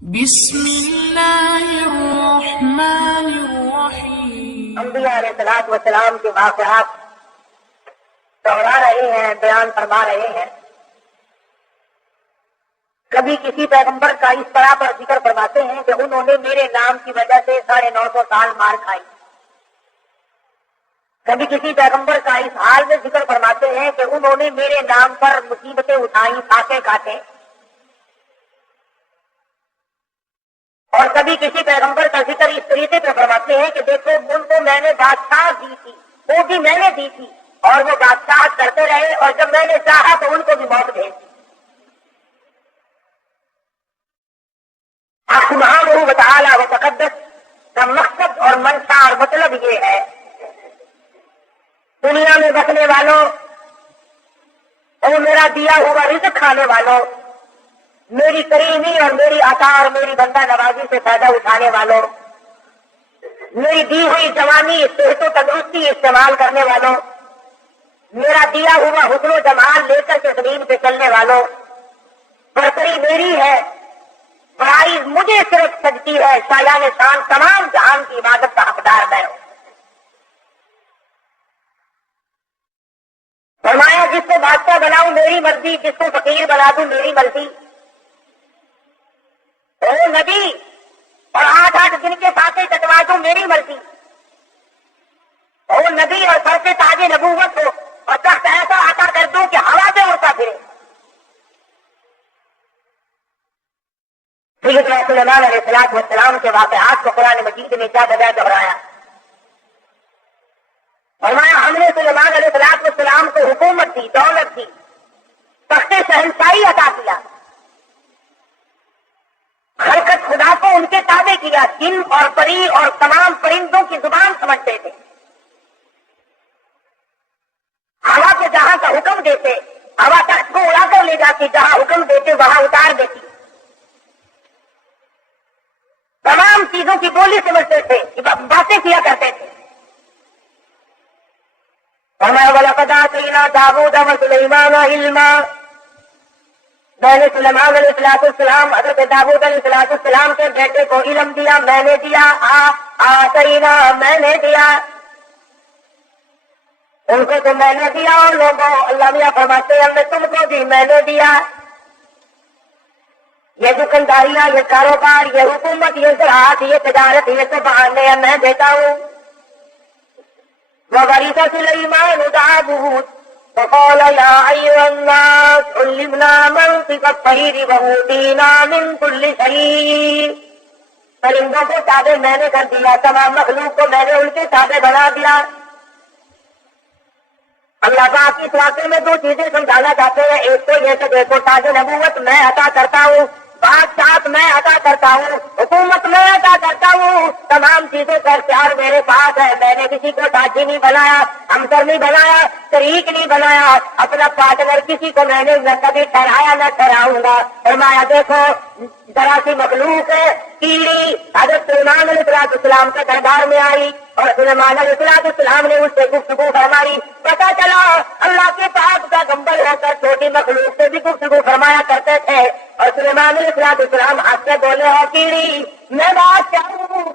بسم اللہ الرحمن الرحیم۔ انبیاء علیہ السلام کے واقعات دہرا رہے ہیں، بیان فرما رہے ہیں۔ کبھی کسی پیغمبر کا اس طرح پر ذکر فرماتے ہیں کہ انہوں نے میرے نام کی وجہ سے 950 سال مار کھائی۔ کبھی کسی پیغمبر کا اس حال میں ذکر فرماتے ہیں کہ انہوں نے میرے نام پر مصیبتیں اٹھائیں، پھانسے کاٹے۔ اور کبھی کسی پیغمبر کا ذکر اس طریقے پر فرماتے ہیں کہ دیکھو ان کو میں نے بادشاہ دی تھی، وہ بھی میں نے دی تھی، اور وہ بادشاہ کرتے رہے، اور جب میں نے چاہا تو ان کو بھی موت بھیج دی۔ سبحانہ و تعالی و تقدس کا مقصد اور منشا اور مطلب یہ ہے، دنیا میں بسنے والوں اور میرا دیا ہوا رزق کھانے والوں، میری کریمی اور میری عطا اور میری بندہ نوازی سے فائدہ اٹھانے والوں، میری دی ہوئی جوانی صحت و تندرستی استعمال کرنے والوں، میرا دیا ہوا حسن و جمال لے کر کے زمین پہ چلنے والوں، برتری میری ہے، بڑائی مجھے صرف سجتی ہے، شایان شان تمام جہان کی عبادت کا حقدار میں ہوں۔ فرمایا جس کو بادشاہ بناؤں میری مرضی، جس کو فقیر بنا دوں میری مرضی۔ او نبی اور 8 دن کے فاتح کٹوا دوں میری مرضی۔ او نبی اور سر سے تاج نبوت ہو اور تخت ایسا عطا کر دوں کہ ہوا سے اڑتا پھرے۔ سیدنا سلیمان علیہ السلام کے واقعات کو قرآن مجید میں کیا بجائے دہرایا۔ فرمایا ہم نے سلیمان علیہ السلام کو حکومت دی، دولت دی، تخت شہنشاہی عطا کیا، خلقت خدا کو ان کے تابع کیا، جن اور پری اور تمام پرندوں کی زبان سمجھتے تھے، ہوا کو جہاں کا حکم دیتے ہوا تخت کو اڑا کر لے جاتی، جہاں حکم دیتے وہاں اتار دیتی، تمام چیزوں کی بولی سمجھتے تھے، باتیں کیا کرتے تھے۔ فرمایا وَلَقَدْ آتَيْنَا دَاوُودَ وَسُلَيْمَانَ عِلْمًا، میں نے سلیمان علیہ السلام حضرت داؤد علیہ السلام کے بیٹے کو علم دیا، میں نے دیا، آتینا میں نے دیا، ان کو تو میں نے دیا، اور لوگوں اللہ میاں فرماتے ہیں ہم نے تم کو بھی میں نے دیا۔ یہ دکانداریاں، یہ کاروبار، یہ حکومت، یہ زراعت، یہ تجارت، یہ سب بہانے میں دیتا ہوں۔ وَوَرِثَ سُلَيْمَانُ دَاوُودَ فَقَالَ يَا أَيُّهَا النَّاسُ عُلِّمْنَا مَنطِقَ الطَّيْرِ وَأُوتِينَا مِن كُلِّ شَيْءٍ، پرندوں کو تابع میں نے کر دیا، تمام مخلوق کو میں نے ان کے تابع بنا دیا۔ اللہ پاک اس واقعے میں 2 چیزیں سمجھانا چاہتے ہیں، ایک تو یہ کہ دیکھو تاج نبوت میں عطا کرتا ہوں، بادشاہت میں عطا کرتا ہوں، حکومت میں عطا کرتا ہوں، تمام چیزوں کا اختیار میرے پاس ہے، میں نے کسی کو تاجی نہیں بنایا، ہمسر نہیں بنایا، شریک نہیں بنایا، اپنا پارٹنر کسی کو میں نے نہ کبھی ٹھہرایا نہ ٹھہراؤں گا۔ فرمایا دیکھو ذرا سی مخلوق ہے کیڑی حضرت سلیمان علیہ السلام کے دربار میں آئی، اور سلیمان علیہ السلام نے اس سے گفتگو فرمائی، پتا چلا اللہ کے پاک کا گمبل ہو کر چھوٹی مخلوق سے بھی گفتگو فرمایا کرتے تھے۔ اور سلیمان علیہ السلام ہاتھ سے بولے ہو کیڑی میں بات چاہوں،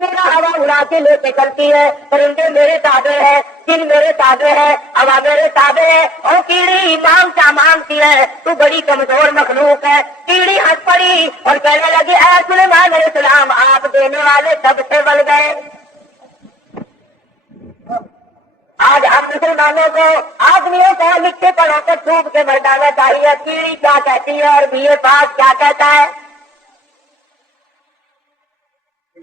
میرا ہوا اڑا کے لے کے چلتی ہے، پرندے میرے تابع ہے، جن میرے تابع ہے، ہوا میرے تابع ہے، اور کیڑی مانگ کیا مانگتی ہے، تو بڑی کمزور مخلوق ہے۔ کیڑی ہنس پڑی اور کہنے لگی اے سلیمان علیہ السلام آپ دینے والے سب سے بڑھ گئے۔ آج ہم مسلمانوں کو آدمیوں کو لکھے پڑھوں کو چھوپ کے بتانا چاہیے کیڑی کیا کہتی ہے اور BA پاس کیا کہتا ہے۔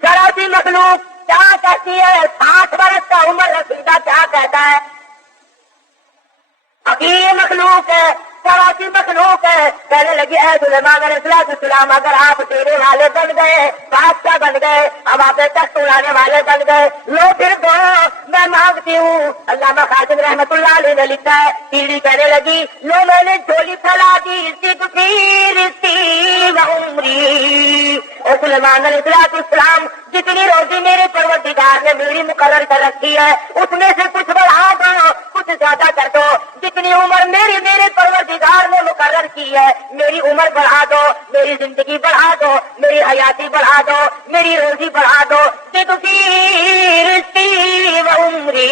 ذرا سی مخلوق کیا کہتی ہے، 60 برس کا عمر رسیدہ کیا کہتا ہے، حقیقی مخلوق ہے، ذرا سی مخلوق ہے، کہنے لگی اے سلیمان علیہ السلام اگر آپ تیرے والے بن گئے، بادشاہ بن گئے، اب آپ تخت اڑانے والے بن گئے، لو پھر دو میں مانگتی ہوں۔ علامہ قاسم رحمۃ اللہ علیہ نے لکھا ہے، کیڑی کہنے لگی لو میں نے جھولی پھیلا دی عمری، اے سلیمان علیہ السلام جتنی روزی میرے پروردگار نے میری مقرر کر رکھی ہے اس میں سے کچھ بڑھا دو، کچھ زیادہ کر دو، جتنی عمر میرے پروردگار نے مقرر کی ہے میری عمر بڑھا دو، میری زندگی بڑھا دو، میری حیاتی بڑھا دو، میری روزی بڑھا دو، عمری،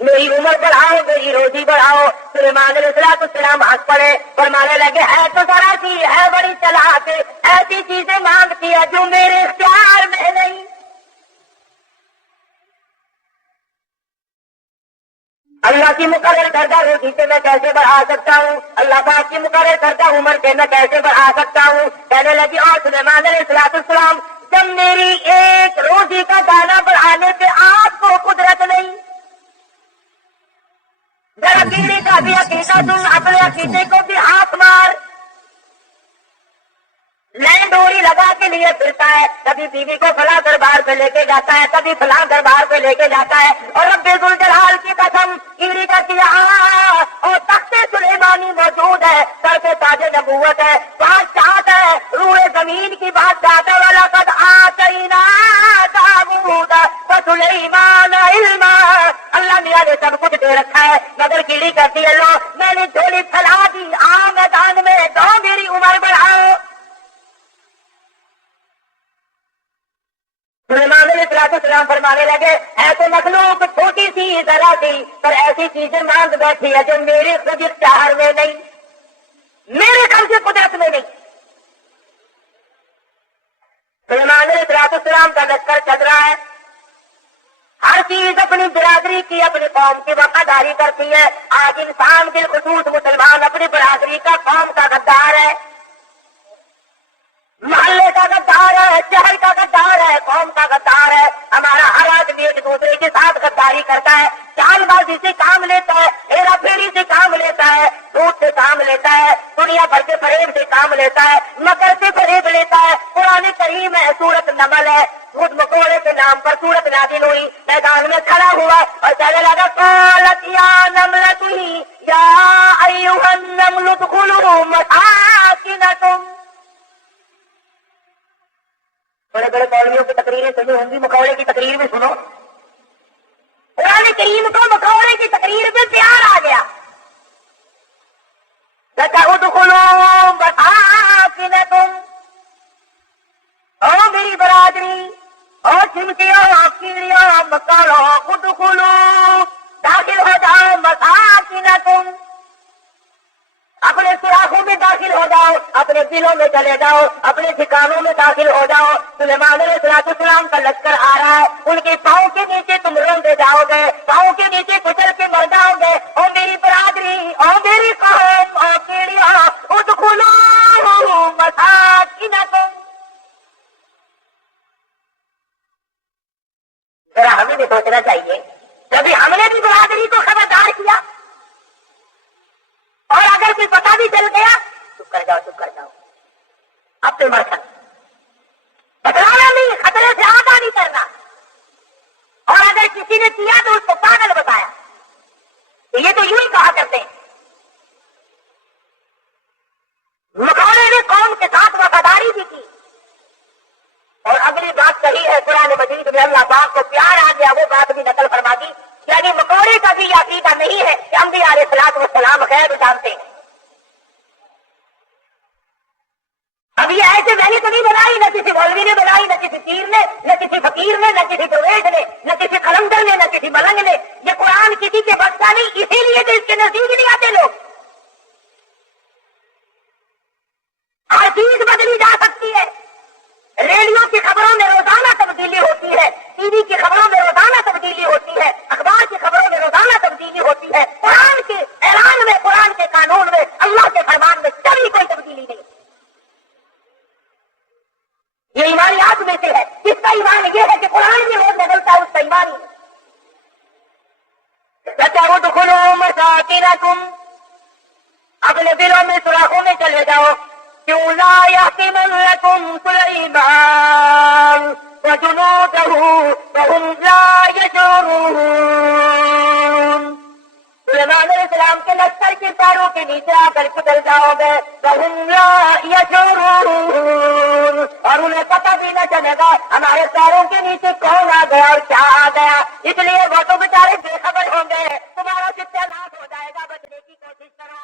میری عمر بڑھاؤ، میری روزی بڑھاؤ۔ سلیمان علیہ السلام ہنس پڑے، فرمانے لگے ہے تو ذرا سی ہے بڑی چلاک، ایسی چیزیں مانگتی ہے جو میرے اختیار میں نہیں۔ اللہ کی مقرر کردہ روزی سے میں کیسے بڑھا سکتا ہوں؟ اللہ پاک کی مقرر کردہ عمر سے میں کیسے بڑھا سکتا ہوں؟ کہنے لگی اور سلیمان علیہ السلام جب میری ایک روزی کا دانہ بڑھانے پہ آپ کو قدرت نہیں، ذرا کیڑے کا بھی عقیدہ تم اپنے عقیدے کو بھی ہاتھ مار، لین ڈوری لگا کے لیے پھرتا ہے، کبھی بیوی کو فلاں دربار پہ لے کے جاتا ہے، کبھی فلاں دربار پہ لے کے جاتا ہے، اور رب ذوالجلال کی قسم کیڑی کا کیا اور تخت سلیمانی موجود ہے، سر پہ تاج نبوت ہے، بادشاہت ہے، روئے زمین کی بادشاہت والا قد آتینا داؤد وسلیمان علما، اللہ میاں نے سب کچھ دے رکھا ہے، مگر کیڑی کرتی ہے لو میں نے جھولی پھیلا دی، میدان میں دو میری عمر بڑھاؤ۔ سلیمان علیہ السلام فرمانے لگے ہے تو مخلوق چھوٹی سی ذرا سی، پر ایسی چیزیں مانگ بیٹھی ہے جو میرے خود اختیار میں نہیں، میرے قبضے قدرت میں نہیں۔ سلیمان علیہ السلام کا لشکر چل رہا ہے، ہر چیز اپنی برادری کی اپنی قوم کی وفاداری کرتی ہے۔ آج انسان بالخصوص مسلمان اپنی برادری کا قوم کا غدار ہے، محلے کا غدار ہے، شہر کا غدار ہے، قوم کا غدار ہے۔ ہمارا ہر آدمی ایک دوسرے کے ساتھ غداری کرتا ہے، چال بازی سے کام لیتا ہے، ہیرا پھیری سے کام لیتا ہے، جھوٹ سے کام لیتا ہے، دنیا بھر کے فریب سے کام لیتا ہے، مکر سے فریب لیتا ہے۔ قرآن کریم ہے، سورت نمل ہے، دودھ مکوڑے کے نام پر سورت نازل ہوئی، میدان میں کھڑا ہوا اور کہنے لگا قالت یا نملۃ یا ایھا النمل ادخلوا مساکنکم۔ بڑے بڑے مولویوں کی تقریریں سنی ہوں گی، مکوڑے کی تقریر بھی سنو۔ قرآن کریم کو مکوڑے کی تقریر میں پیار آ گیا۔ ادخلوا مساکنکم، او میری برادری، او چمٹیوں کیڑیوں مکوڑوں، ادخلوا داخل ہو جاؤ مساکنکم، اپنے سوراخوں میں داخل ہو جاؤ، اپنے دلوں میں چلے جاؤ، اپنے ٹھکانوں میں داخل ہو جاؤ۔ سلیمان علیہ السلام کا لشکر آ رہا ہے، ان کے پاؤں کے نیچے تم رونگے جاؤ گے، پاؤں کے نیچے کچل کے مر جاؤ گے۔ اور میری برادری اور میری قوم اور کیڑیاں ادخلوا مساکنکم، ذرا ہمیں بھی سوچنا چاہیے، کبھی ہم نے بھی برادری کو خبردار کیا؟ اور اگر کوئی پتہ بھی چل گیا چپ کر جاؤ، چپ کر جاؤ، اب تو مرکز بتلانا نہیں، خطرے سے آگاہ نہیں کرنا۔ اور اگر کسی نے کیا تو اس کو پاگل بتایا، تو یہ تو یوں ہی کہا کرتے ہیں۔ مکوڑے نے قوم کے ساتھ وفاداری بھی کی، اور اگلی بات کہی ہے قرآن مجید میں، اللہ پاک کو پیار آ گیا، وہ بات بھی نقل فرما دی، یعنی مکوڑے کا بھی یہ عقیدہ نہیں ہے کہ انبیاء علیہ السلام غیب جانتے ہیں۔ اب یہ ایسے میں نے تو نہیں بنائی، نہ کسی مولوی نے بنائی، نہ کسی پیر نے، نہ کسی فقیر نے، نہ کسی درویش نے، نہ کسی قلندر نے، نہ کسی ملنگ نے۔ یہ قرآن کسی کے بس کا نہیں، اسی لیے تو اس کے نزدیک نہیں آتے لوگ۔ ہر چیز بدلی جا سکتی ہے، ریڈیو کی خبروں میں روزانہ تبدیلی ہوتی ہے، ٹی وی کی خبروں میں روزانہ تبدیلی ہوتی ہے، اخبار کی خبروں میں روزانہ تبدیلی ہوتی ہے۔ قرآن کے اعلان میں، قرآن کے قانون میں، اللہ کے فرمان میں کبھی کوئی تبدیلی نہیں۔ یہ ایمانیات میں سے ہے، جس کا ایمان یہ ہے کہ قرآن میں روز بدلتا ہے، اس کا ایمان ہی ادخلوا مساکنکم، اپنے دلوں میں سوراخوں میں چلے جاؤ۔ کیوں لا یحتمنکم سلیمان وجنودہ وہم لا یشعرون، سلیمان علیہ السلام کے لشکر کے پیروں کے نیچے آ کر کچل جاؤ گے، وہم لا یشعرون، اور انہیں پتہ بھی نہ چلے گا ہمارے پیروں کے نیچے کون آ گیا اور کیا آ گیا۔ اس لیے وہ تو بیچارے بے خبر ہوں گے، تمہارا ستیہ ناش ہو جائے گا، بچنے کی کوشش کرو۔